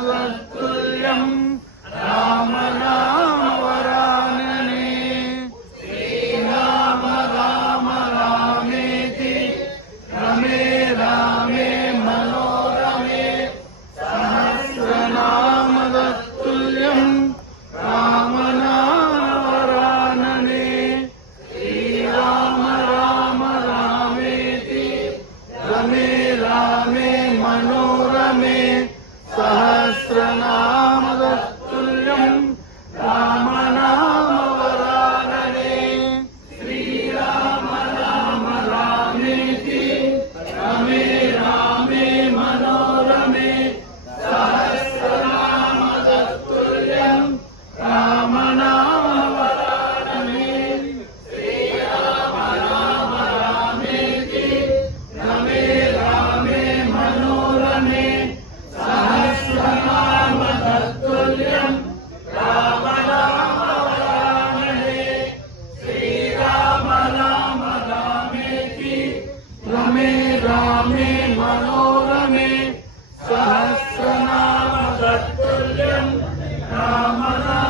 तत्तुल्यं राम नाम वरानने। श्रीराम राम रामेति रमे रामे मनोरमे सहस्रनाम तत्तुल्यं राम नाम वरानने। श्रीराम राम रामेति रमे रामे मनोरमे सहस्रनाम तत्तुल्यं राम नाम वरानने। श्रीराम राम रामेति रमे रामे मनोरमे सहस्रनाम तत्तुल्यं राम नाम वरानने। श्रीराम राम रामेति रमे रामे मनोरमे सहस्रनाम तत्तुल्यं राम नाम वरानने। श्रीराम राम रामेति रमे रामे मनोरमे सहस्रनाम तत्तुल्यं राम नाम